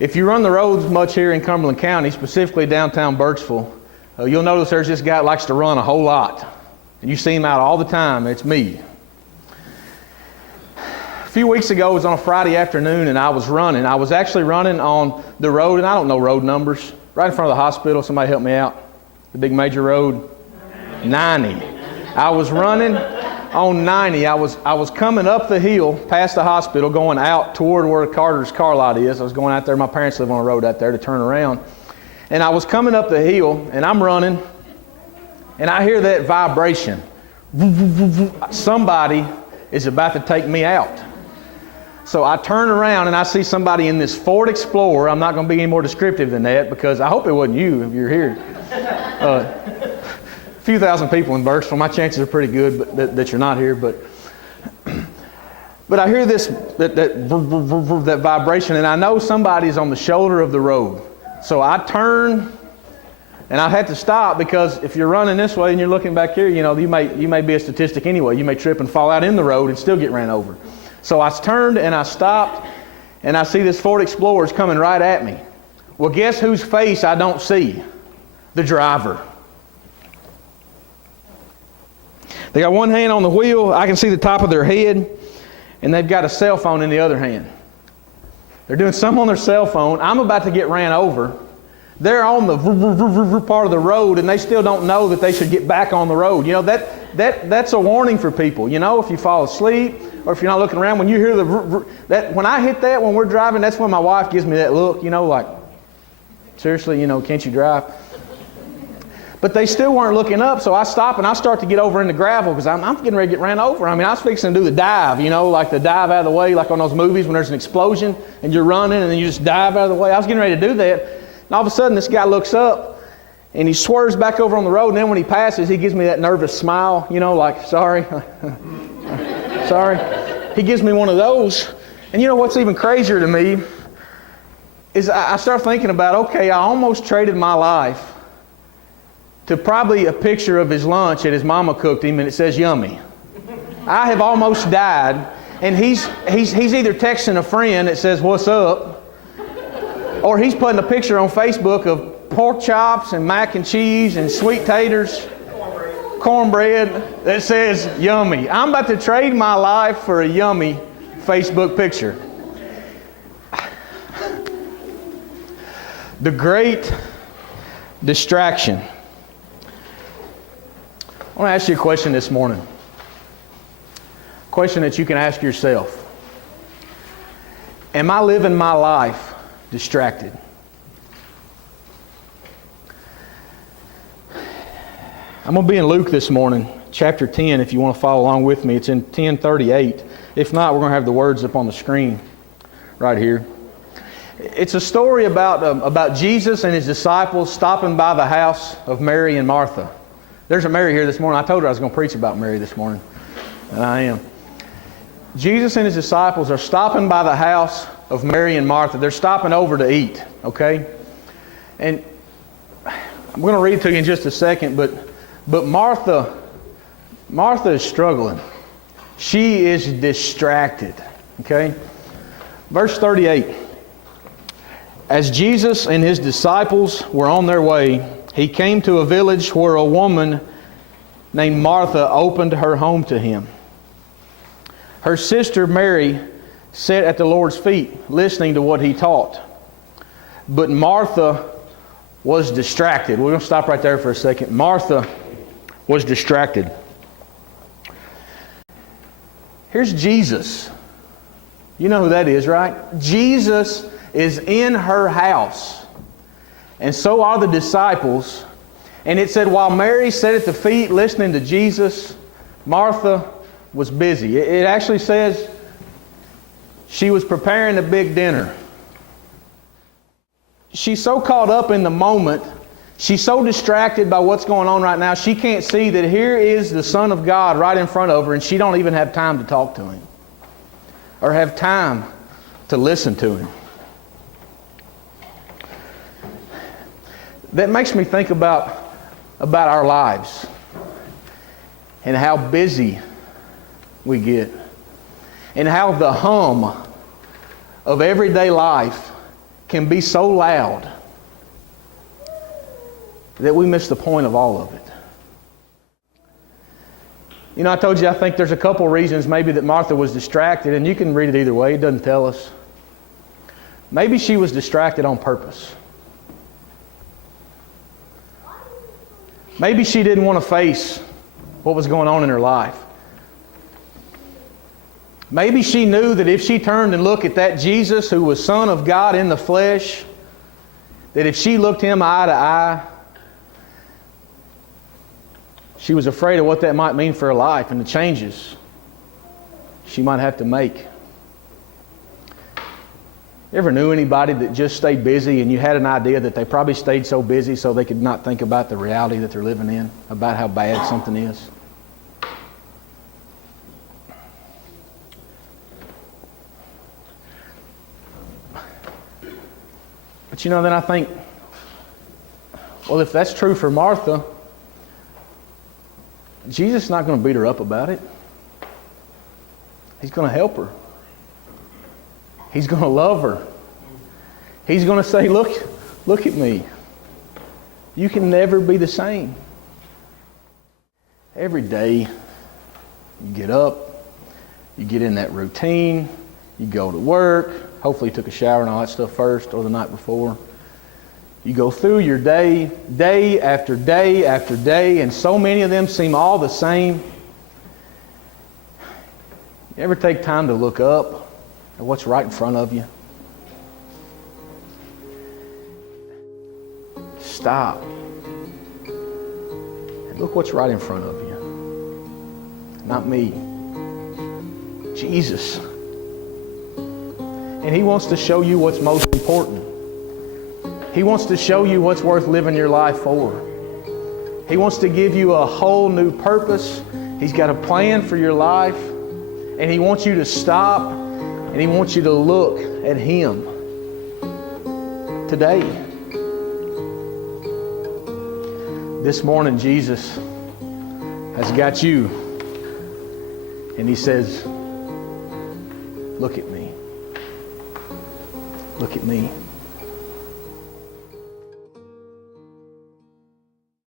If you run the roads much here in Cumberland County, specifically downtown Burkesville, you'll notice there's this guy that likes to run a whole lot. And you see him out all the time. It's me. A few weeks ago, it was on a Friday afternoon, and I was running. I was actually running on the road, and I don't know road numbers, right in front of the hospital. Somebody help me out. The big major road, 90. I was running on 90. I was coming up the hill past the hospital, going out toward where Carter's car lot is. I was going out there. My parents live on a road out there to turn around. And I was coming up the hill, and I'm running, and I hear that vibration. Somebody is about to take me out. So I turn around, and I see somebody in this Ford Explorer. I'm not going to be any more descriptive than that, because I hope it wasn't you if you're here. A few thousand people in Burkesville. My chances are pretty good that you're not here, but I hear that vibration, and I know somebody's on the shoulder of the road. So I turn, and I had to stop, because if you're running this way and you're looking back here, you may be a statistic anyway. You may trip and fall out in the road and still get ran over. So I turned and I stopped, and I see this Ford Explorer is coming right at me. Well, guess whose face I don't see? The driver. They got one hand on the wheel. I can see the top of their head, and they've got a cell phone in the other hand. They're doing something on their cell phone. I'm about to get ran over. They're on the part of the road, and they still don't know that they should get back on the road. You know, that's a warning for people. You know, if you fall asleep or if you're not looking around, when you hear that, when I hit that when we're driving, that's when my wife gives me that look, you know, like, seriously, you know, can't you drive? But they still weren't looking up, so I stop and I start to get over in the gravel, because I'm getting ready to get ran over. I mean, I was fixing to do the dive, you know, like the dive out of the way, like on those movies when there's an explosion and you're running and then you just dive out of the way. I was getting ready to do that, and all of a sudden this guy looks up and he swerves back over on the road, and then when he passes, he gives me that nervous smile, you know, like, sorry, sorry. He gives me one of those. And you know what's even crazier to me is I start thinking about, okay, I almost traded my life to probably a picture of his lunch that his mama cooked him, and it says yummy. I have almost died, and he's either texting a friend that says what's up, or he's putting a picture on Facebook of pork chops and mac and cheese and sweet taters, cornbread that says yummy. I'm about to trade my life for a yummy Facebook picture. The great distraction. I want to ask you a question this morning. A question that you can ask yourself. Am I living my life distracted? I'm going to be in Luke this morning, chapter 10, if you want to follow along with me. It's in 10:38. If not, we're going to have the words up on the screen right here. It's a story about Jesus and his disciples stopping by the house of Mary and Martha. There's a Mary here this morning. I told her I was going to preach about Mary this morning, and I am. Jesus and his disciples are stopping by the house of Mary and Martha. They're stopping over to eat, okay? And I'm going to read it to you in just a second, but Martha is struggling. She is distracted, okay? Verse 38. As Jesus and his disciples were on their way, he came to a village where a woman named Martha opened her home to him. Her sister Mary sat at the Lord's feet, listening to what he taught. But Martha was distracted. We're going to stop right there for a second. Martha was distracted. Here's Jesus. You know who that is, right? Jesus is in her house. And so are the disciples. And it said while Mary sat at the feet listening to Jesus, Martha was busy. It actually says she was preparing a big dinner. She's so caught up in the moment. She's so distracted by what's going on right now. She can't see that here is the Son of God right in front of her, and she don't even have time to talk to him or have time to listen to him. That makes me think about our lives and how busy we get and how the hum of everyday life can be so loud that we miss the point of all of it. You know, I told you I think there's a couple reasons maybe that Martha was distracted, and you can read it either way. It doesn't tell us. Maybe she was distracted on purpose. Maybe she didn't want to face what was going on in her life. Maybe she knew that if she turned and looked at that Jesus who was Son of God in the flesh, that if she looked him eye to eye, she was afraid of what that might mean for her life and the changes she might have to make. You ever knew anybody that just stayed busy and you had an idea that they probably stayed so busy so they could not think about the reality that they're living in, about how bad something is? But you know, then I think, well, if that's true for Martha, Jesus is not going to beat her up about it. He's going to help her. He's going to love her. He's going to say, look at me. You can never be the same. Every day, you get up, you get in that routine, you go to work. Hopefully you took a shower and all that stuff first or the night before. You go through your day, day after day after day, and so many of them seem all the same. You ever take time to look up at what's right in front of you? Stop. And look what's right in front of you. Not me. Jesus. And He wants to show you what's most important. He wants to show you what's worth living your life for. He wants to give you a whole new purpose. He's got a plan for your life. And He wants you to stop and He wants you to look at Him today. This morning, Jesus has got you. And He says, look at me. Look at me.